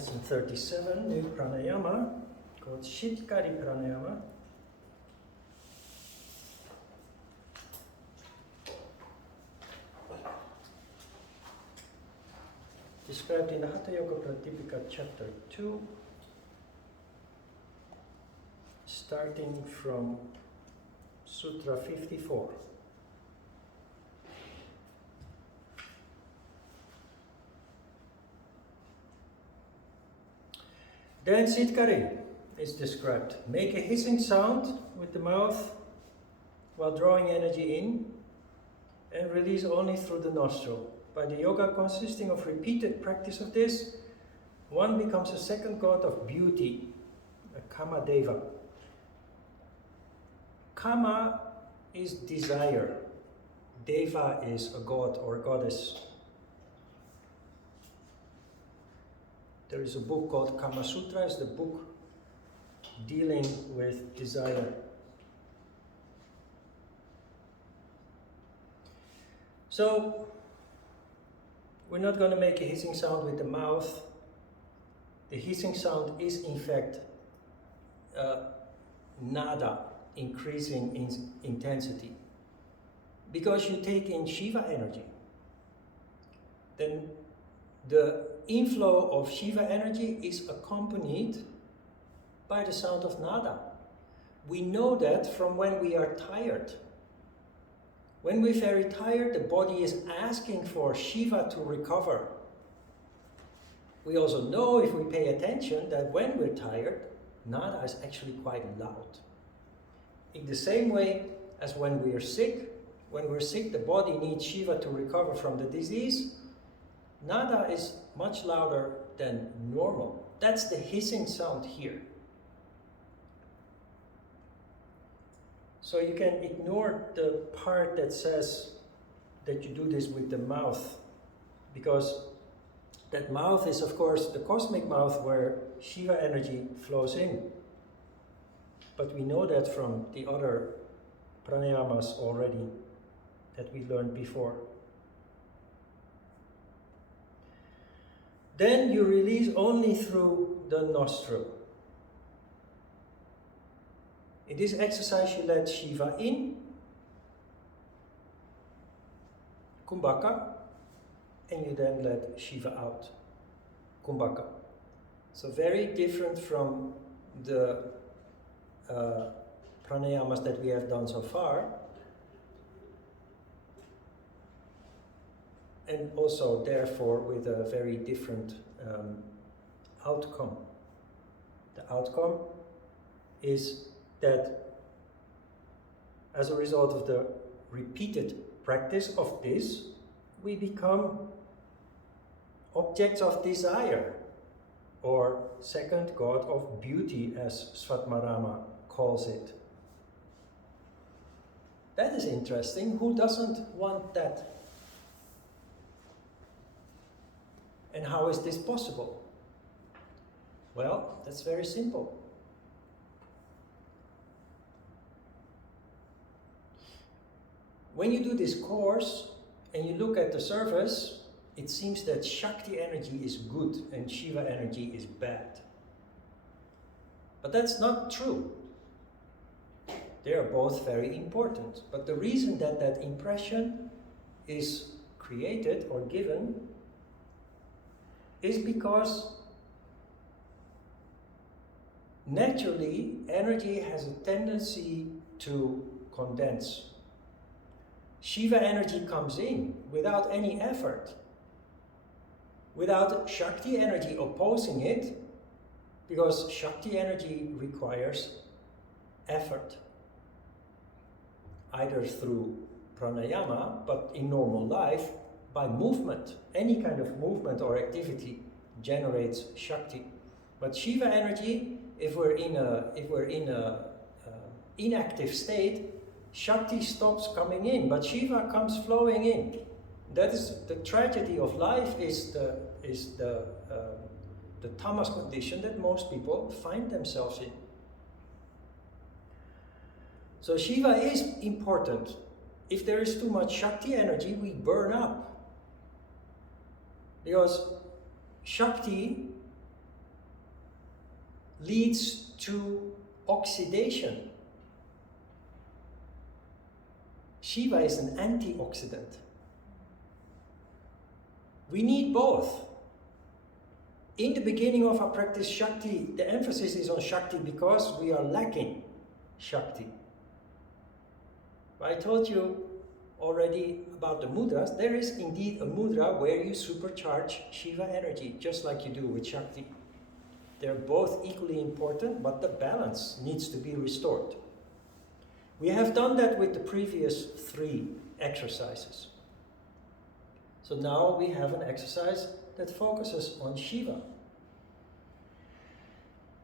Lesson 37, new Pranayama, called Sitkari Pranayama. Described in the Hatha Yoga Pratipika chapter 2, starting from Sutra 54. Then Sitkari is described. Make a hissing sound with the mouth while drawing energy in and release only through the nostril. By the yoga consisting of repeated practice of this, one becomes a second god of beauty, a Kama Deva. Kama is desire. Deva is a god or a goddess. There is a book called Kama Sutra, it's the book dealing with desire. So, we're not going to make a hissing sound with the mouth. The hissing sound is in fact nada, increasing in intensity. Because you take in Shiva energy, then the inflow of Shiva energy is accompanied by the sound of nada. We know that from when we are tired. When we're very tired, the body is asking for Shiva to recover. We also know, if we pay attention, that when we're tired, nada is actually quite loud. In the same way as when we're sick, the body needs Shiva to recover from the disease. Nada is much louder than normal. That's the hissing sound here. So you can ignore the part that says that you do this with the mouth, because that mouth is, of course, the cosmic mouth where Shiva energy flows in. But we know that from the other pranayamas already that we learned before. Then you release only through the nostril. In this exercise you let Shiva in, Kumbhaka, and you then let Shiva out, Kumbhaka. So very different from the pranayamas that we have done so far. And also, therefore, with a very different outcome. The outcome is that as a result of the repeated practice of this, we become objects of desire, or second god of beauty, as Svatmarama calls it. That is interesting. Who doesn't want that? And how is this possible? Well, that's very simple. When you do this course and you look at the surface, it seems that Shakti energy is good and Shiva energy is bad. But that's not true. They are both very important. But the reason that that impression is created or given is because naturally energy has a tendency to condense. Shiva energy comes in without any effort, without Shakti energy opposing it, because Shakti energy requires effort, either through pranayama, but in normal life, by movement. Any kind of movement or activity generates Shakti. But Shiva energy, if we're in a inactive state, Shakti stops coming in, but Shiva comes flowing in. That is the tragedy of life. Is the tamas condition that most people find themselves in. So Shiva is important. If there is too much Shakti energy, we burn up. Because Shakti leads to oxidation. Shiva is an antioxidant. We need both. In the beginning of our practice, Shakti, the emphasis is on Shakti because we are lacking Shakti. I told you already about the mudras. There is indeed a mudra where you supercharge Shiva energy, just like you do with Shakti. They're both equally important, but the balance needs to be restored. We have done that with the previous 3 exercises. So now we have an exercise that focuses on Shiva.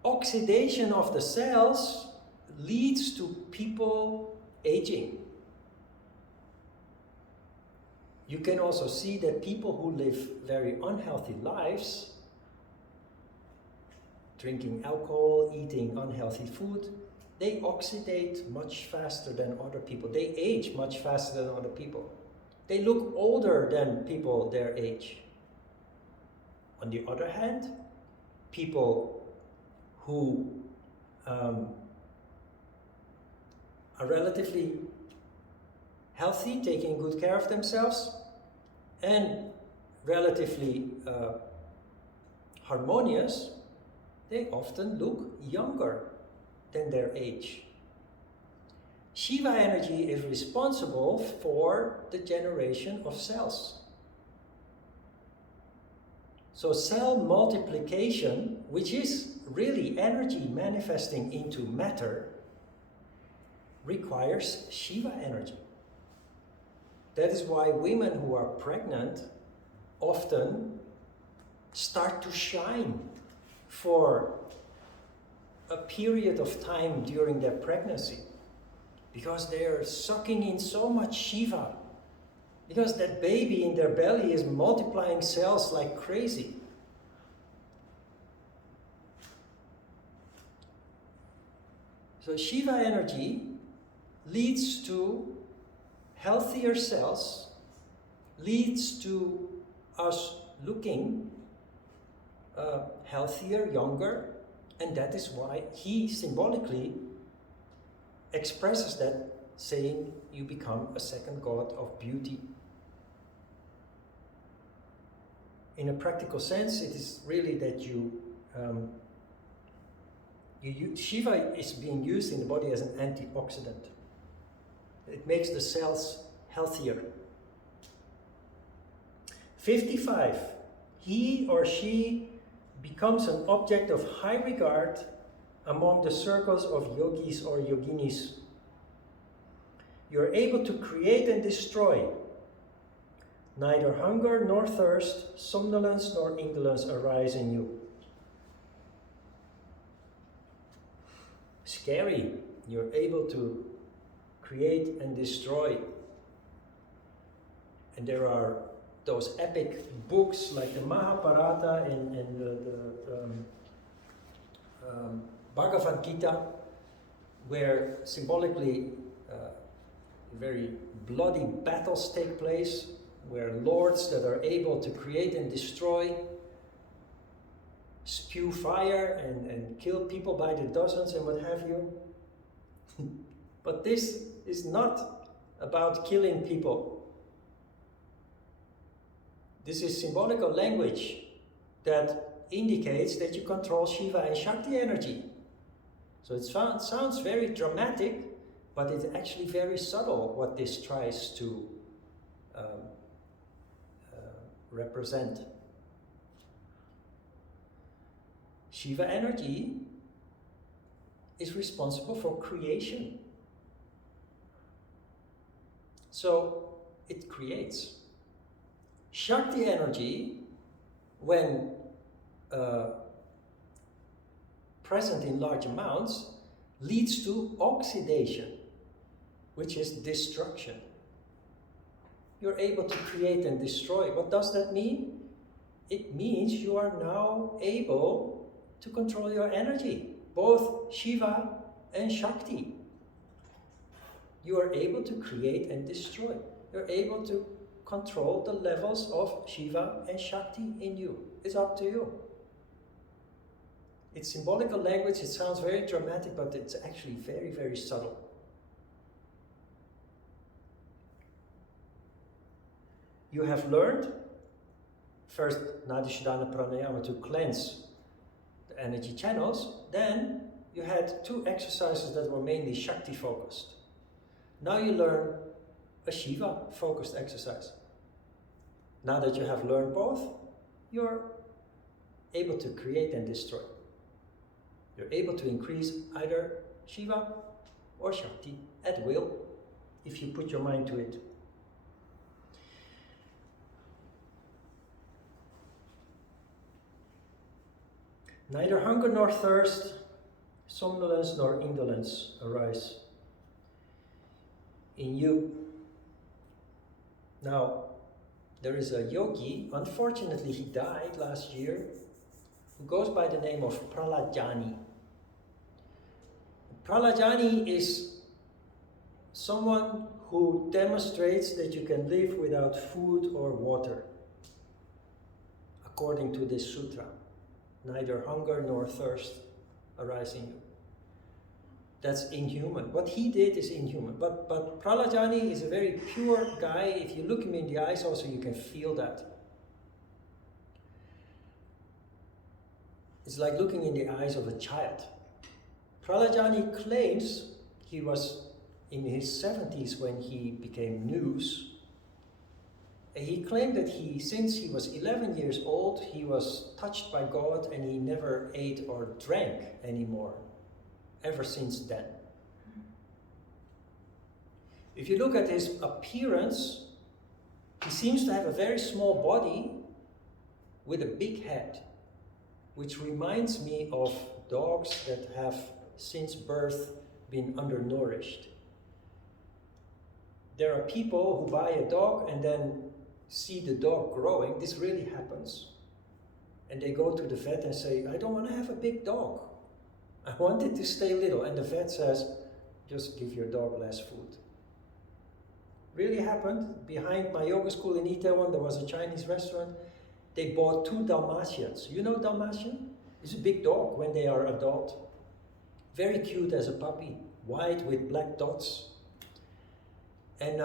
Oxidation of the cells leads to people aging. You can also see that people who live very unhealthy lives, drinking alcohol, eating unhealthy food, they oxidate much faster than other people. They age much faster than other people. They look older than people their age. On the other hand, people who are relatively healthy, taking good care of themselves, and relatively harmonious, they often look younger than their age. Shiva energy is responsible for the generation of cells. So cell multiplication, which is really energy manifesting into matter, requires Shiva energy. That is why women who are pregnant often start to shine for a period of time during their pregnancy, because they are sucking in so much Shiva, because that baby in their belly is multiplying cells like crazy. So Shiva energy leads to healthier cells, leads to us looking healthier, younger, and that is why he symbolically expresses that, saying you become a second god of beauty. In a practical sense, it is really that Shiva is being used in the body as an antioxidant. It makes the cells healthier. 55. He or she becomes an object of high regard among the circles of yogis or yoginis. You are able to create and destroy. Neither hunger nor thirst, somnolence nor indolence arise in you. Scary. You're able to create and destroy. And there are those epic books like the Mahabharata and the Bhagavad Gita, where symbolically very bloody battles take place, where lords that are able to create and destroy spew fire and kill people by the dozens and what have you. But this is not about killing people. This is symbolical language that indicates that you control Shiva and Shakti energy. So it sounds very dramatic, but it's actually very subtle what this tries to represent. Shiva energy is responsible for creation. So it creates. Shakti energy, when present in large amounts, leads to oxidation, which is destruction. You're able to create and destroy. What does that mean? It means you are now able to control your energy, both Shiva and Shakti. You are able to create and destroy. You're able to control the levels of Shiva and Shakti in you. It's up to you. It's symbolical language, it sounds very dramatic, but it's actually very, very subtle. You have learned, first Nadishodhana Pranayama to cleanse the energy channels, then you had two exercises that were mainly Shakti focused. Now you learn a Shiva focused exercise. Now that you have learned both, you're able to create and destroy. You're able to increase either Shiva or Shakti at will, if you put your mind to it. Neither hunger nor thirst, somnolence nor indolence arise in you. Now, there is a yogi, unfortunately he died last year, who goes by the name of Pranayama. Pranayama is someone who demonstrates that you can live without food or water, according to this sutra. Neither hunger nor thirst arise in you. That's inhuman. What he did is inhuman. But Pranayama is a very pure guy. If you look him in the eyes also, you can feel that. It's like looking in the eyes of a child. Pranayama claims he was in his 70s when he became news. He claimed that since he was 11 years old, he was touched by God and he never ate or drank anymore, ever since then. If you look at his appearance, he seems to have a very small body with a big head, which reminds me of dogs that have since birth been undernourished. There are people who buy a dog and then see the dog growing. This really happens. And they go to the vet and say, I don't want to have a big dog. I want it to stay little. And the vet says, just give your dog less food. Really happened. Behind my yoga school in Itaewon, there was a Chinese restaurant. They bought 2 Dalmatians. You know Dalmatian? It's a big dog when they are adult. Very cute as a puppy, white with black dots. And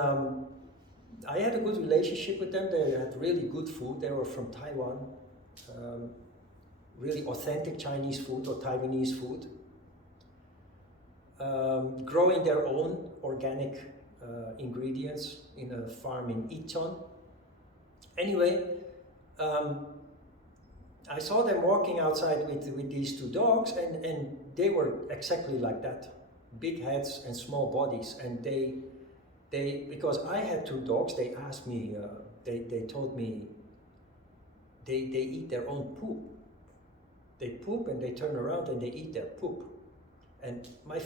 I had a good relationship with them. They had really good food. They were from Taiwan. Really authentic Chinese food or Taiwanese food. Growing their own organic ingredients in a farm in Icheon. Anyway, I saw them walking outside with these 2 dogs, and they were exactly like that. Big heads and small bodies. And they because I had 2 dogs, they asked me, they told me they eat their own poop. They poop and they turn around and they eat their poop. And my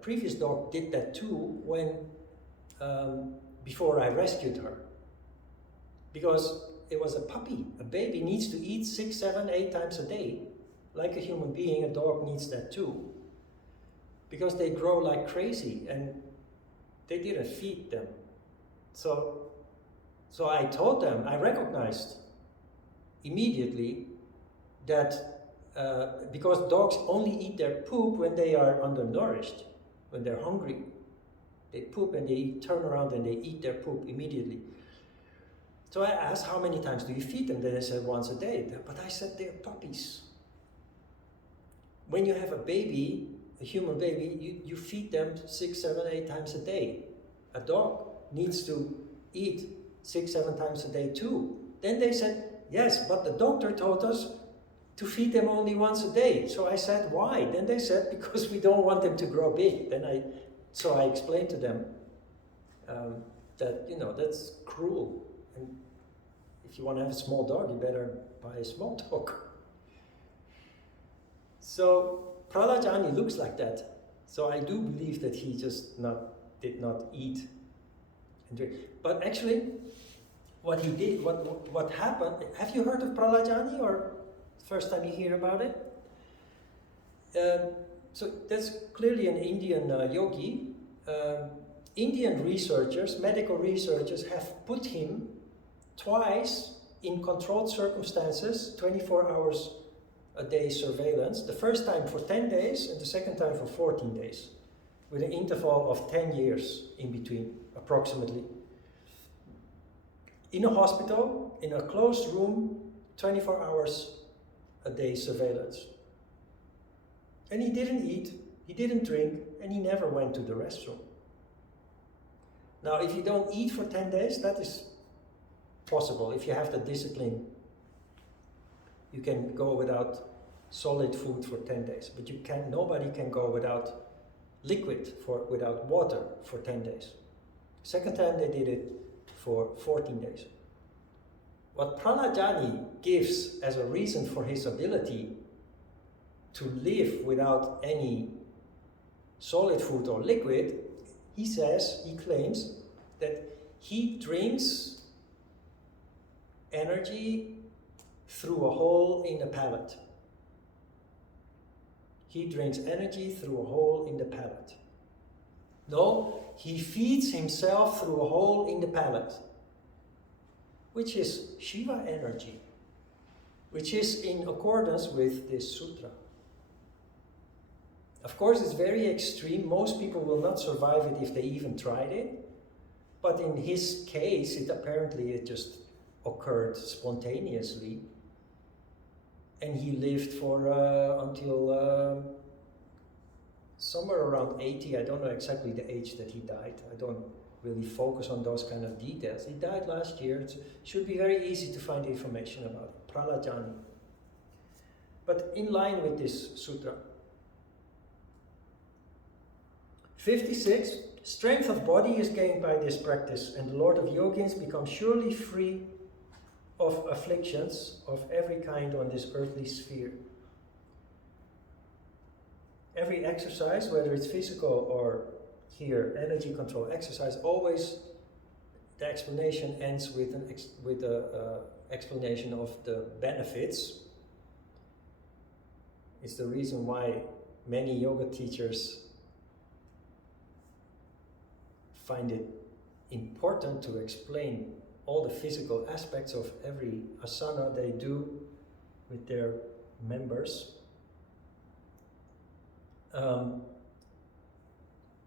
previous dog did that too when, before I rescued her. Because it was a puppy. A baby needs to eat 6, 7, 8 times a day. Like a human being, a dog needs that too. Because they grow like crazy and they didn't feed them. So I told them, I recognized immediately that because dogs only eat their poop when they are undernourished, when they're hungry. They poop and they turn around and they eat their poop immediately. So I asked, how many times do you feed them? Then they said, once a day. But I said, they're puppies. When you have a baby, a human baby, you feed them 6, 7, 8 times a day. A dog needs to eat 6, 7 times a day too. Then they said, yes, but the doctor told us to feed them only once a day. So I said, why? Then they said, because we don't want them to grow big. So I explained to them that, that's cruel. And if you want to have a small dog, you better buy a small dog. So Pranayama looks like that. So I do believe that he just did not eat and drink. But actually, what he did, what happened, have you heard of Pranayama or first time you hear about it? So that's clearly an Indian yogi. Indian researchers, medical researchers, have put him twice in controlled circumstances, 24 hours a day surveillance, the first time for 10 days and the second time for 14 days, with an interval of 10 years in between, approximately. In a hospital, in a closed room, 24 hours a day surveillance. And he didn't eat, he didn't drink, and he never went to the restroom. Now, if you don't eat for 10 days, that is possible. If you have the discipline, you can go without solid food for 10 days. But nobody can go without liquid, without water for 10 days. Second time they did it for 14 days. What Pranayama gives as a reason for his ability to live without any solid food or liquid, he claims that he drinks energy through a hole in the palate. He drinks energy through a hole in the palate. No, he feeds himself through a hole in the palate, which is Shiva energy, which is in accordance with this sutra. Of course, it's very extreme. Most people will not survive it if they even tried it. But in his case, it just occurred spontaneously. And he lived for until somewhere around 80. I don't know exactly the age that he died. I don't really focus on those kind of details. He died last year. It should be very easy to find information about it. Pranayama. But in line with this sutra. 56. Strength of body is gained by this practice, and the Lord of Yogins becomes surely free of afflictions of every kind on this earthly sphere. Every exercise, whether it's physical or here energy control exercise, always the explanation ends with an explanation of the benefits. It's the reason why many yoga teachers find it important to explain all the physical aspects of every asana they do with their members.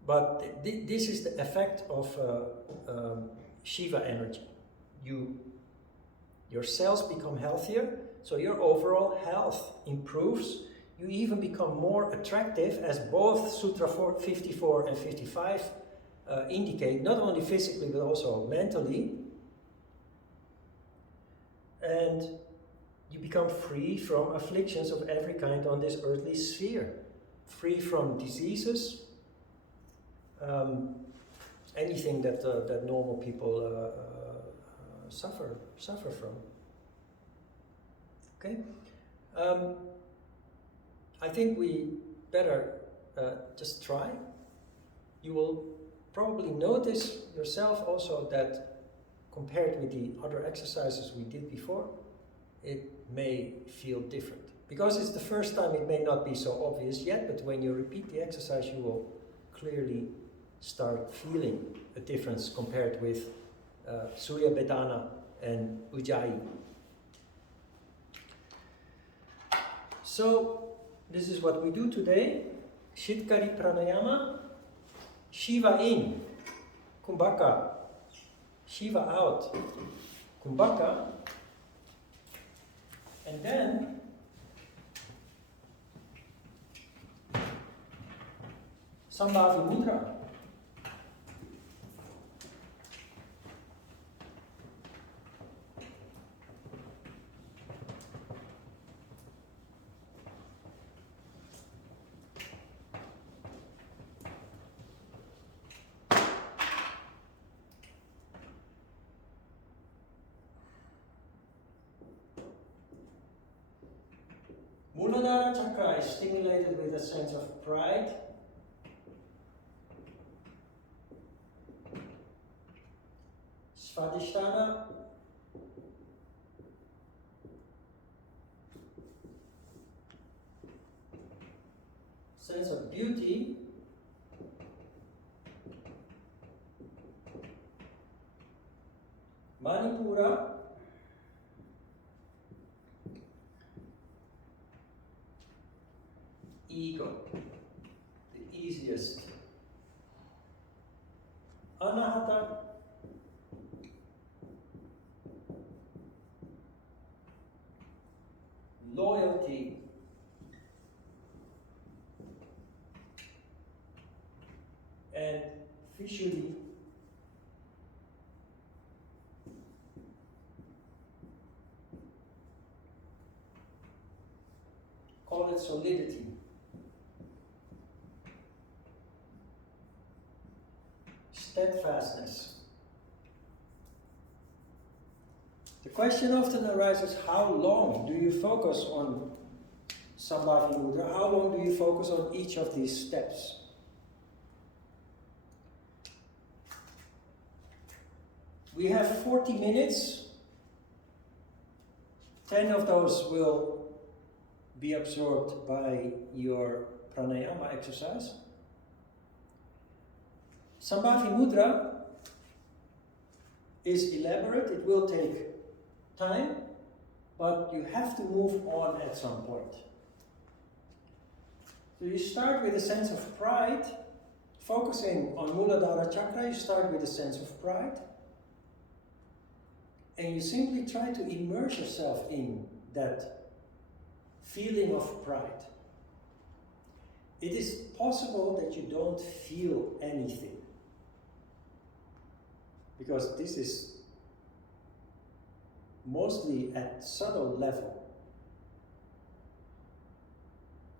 But this is the effect of Shiva energy. Your cells become healthier, so your overall health improves. You even become more attractive, as both Sutra 54 and 55 indicate, not only physically but also mentally. And you become free from afflictions of every kind on this earthly sphere. Free from diseases, anything that normal people suffer from. Okay, I think we better just try. You will probably notice yourself also that compared with the other exercises we did before, it may feel different. Because it's the first time, it may not be so obvious yet, but when you repeat the exercise, you will clearly start feeling a difference compared with Surya Bedana and Ujjayi. So, this is what we do today. Sitkari Pranayama, Shiva in, Kumbhaka, Shiva out, Kumbhaka, and then Sambhavi Mudra. Muladhara chakra is stimulated with a sense of pride. Svadhisthana, sense of beauty. Manipura, easiest. Anahata, loyalty, and visually call it solidity. Steadfastness. The question often arises, how long do you focus on Sambhavi Mudra? How long do you focus on each of these steps? We have 40 minutes. 10 of those will be absorbed by your pranayama exercise. Sambhavi Mudra is elaborate, it will take time, but you have to move on at some point. So you start with a sense of pride, focusing on Muladhara Chakra, you start with a sense of pride, and you simply try to immerse yourself in that feeling of pride. It is possible that you don't feel anything, because this is mostly at subtle level.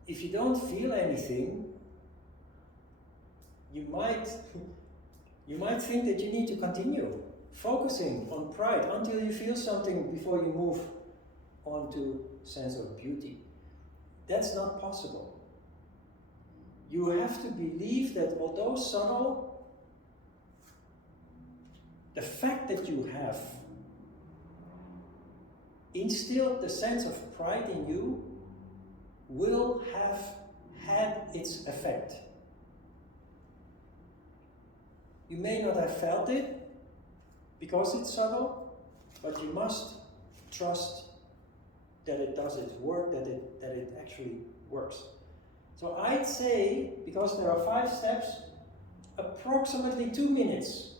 If you don't feel anything, you might think that you need to continue focusing on pride until you feel something before you move on to sense of beauty. That's not possible. You have to believe that although subtle, the fact that you have instilled the sense of pride in you will have had its effect. You may not have felt it because it's subtle, but you must trust that it does its work, that it actually works. So I'd say, because there are 5 steps, approximately 2 minutes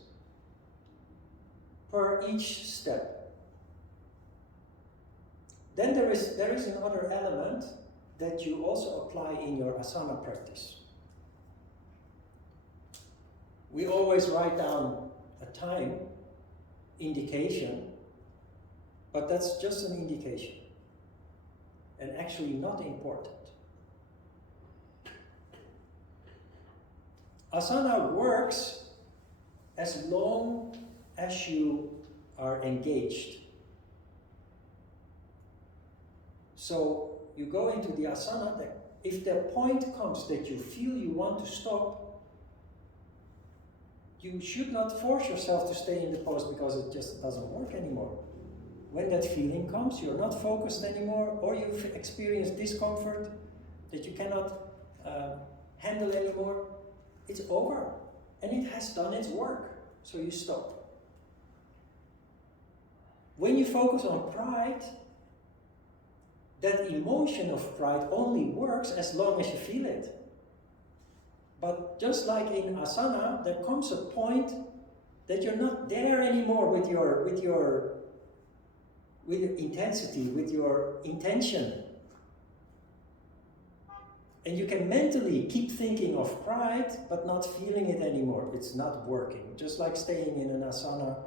per each step. Then there is another element that you also apply in your asana practice. We always write down a time indication, but that's just an indication and actually not important. Asana works as long as you are engaged. So you go into the asana, that if the point comes that you feel you want to stop, you should not force yourself to stay in the pose because it just doesn't work anymore. When that feeling comes, you're not focused anymore, or you've experienced discomfort that you cannot handle anymore, it's over. And it has done its work, so you stop. When you focus on pride, that emotion of pride only works as long as you feel it. But just like in asana, there comes a point that you're not there anymore with your intensity, with your intention. And you can mentally keep thinking of pride, but not feeling it anymore. It's not working. Just like staying in an asana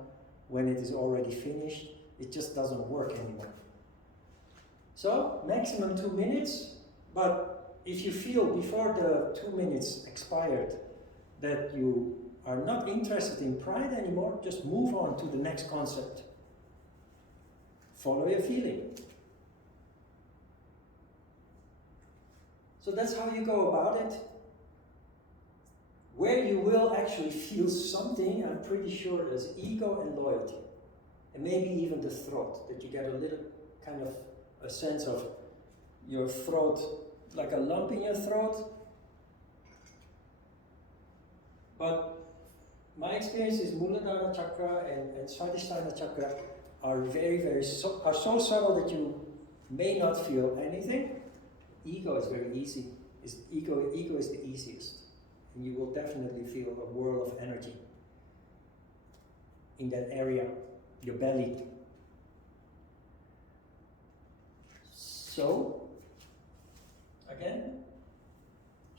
when it is already finished, it just doesn't work anymore. So, maximum 2 minutes, but if you feel before the 2 minutes expired that you are not interested in pride anymore, just move on to the next concept. Follow your feeling. So that's how you go about it. Where you will actually feel something, I'm pretty sure there's ego and loyalty. And maybe even the throat, that you get a little kind of a sense of your throat, like a lump in your throat. But my experience is Muladhara Chakra and Svadhisthana Chakra are so subtle that you may not feel anything. Ego is very easy. Ego is the easiest. And you will definitely feel a whirl of energy in that area, your belly. So, again,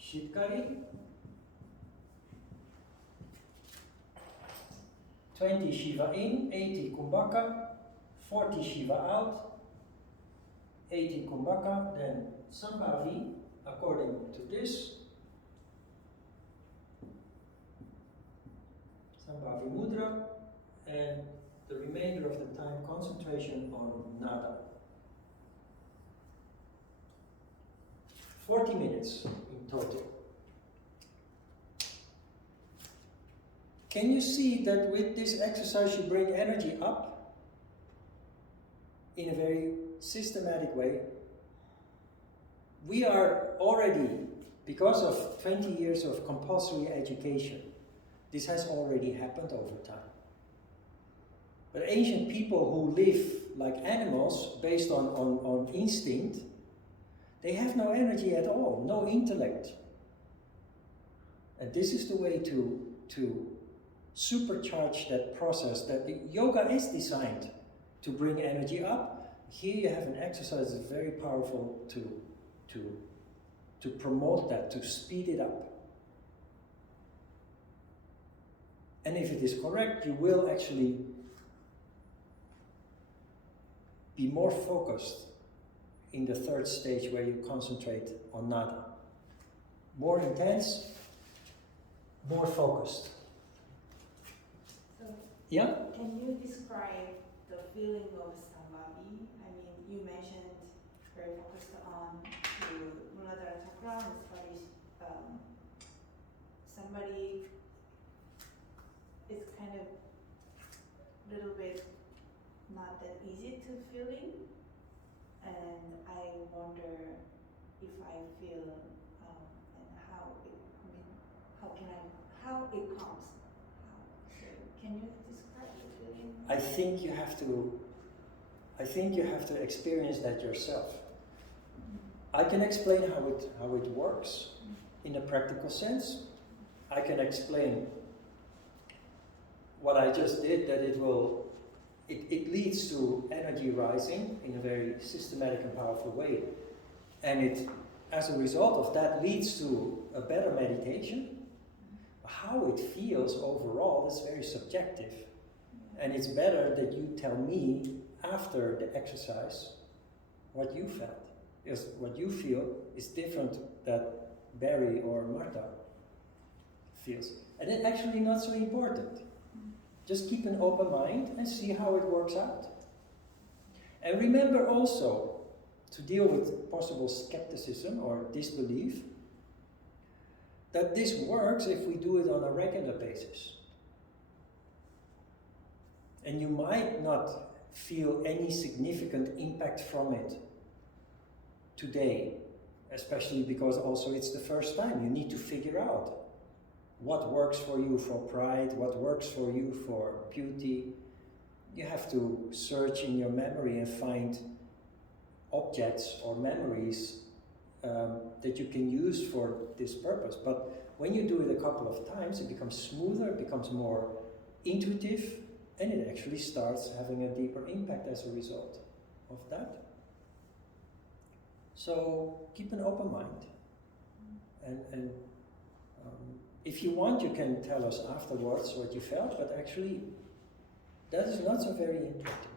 Sitkari, 20 Shiva in, 80 Kumbhaka, 40 Shiva out, 80 Kumbhaka, then Sambhavi, according to this. Sambhavi Mudra, and the remainder of the time concentration on nada. 40 minutes in total. Can you see that with this exercise you bring energy up in a very systematic way? We are already, because of 20 years of compulsory education, this has already happened over time. But ancient people who live like animals, based on instinct, they have no energy at all, no intellect. And this is the way to supercharge that process, that the yoga is designed to bring energy up. Here you have an exercise that's very powerful to promote that, to speed it up. And if it is correct, you will actually be more focused in the third stage where you concentrate on nada. More intense, more focused. So, yeah? Can you describe the feeling of Sambhavi? I mean, you mentioned very focused on the Muladhara chakra, and somebody is kind of little bit not that easy to feeling, and I wonder if I feel and how it comes. So can you describe the feeling? I think you have to experience that yourself. I can explain how it works in a practical sense. I can explain what I just did, that it leads to energy rising in a very systematic and powerful way. And it, as a result of that, leads to a better meditation. How it feels overall is very subjective. And it's better that you tell me after the exercise what you felt. Because what you feel is different that Barry or Martha feels. And it's actually not so important. Just keep an open mind and see how it works out. And remember also to deal with possible skepticism or disbelief, that this works if we do it on a regular basis. And you might not feel any significant impact from it today, especially because also it's the first time. You need to figure out what works for you for pride, what works for you for beauty. You have to search in your memory and find objects or memories that you can use for this purpose. But when you do it a couple of times, it becomes smoother, it becomes more intuitive, and it actually starts having a deeper impact as a result of that. So keep an open mind. And if you want, you can tell us afterwards what you felt, but actually that is not so very interesting.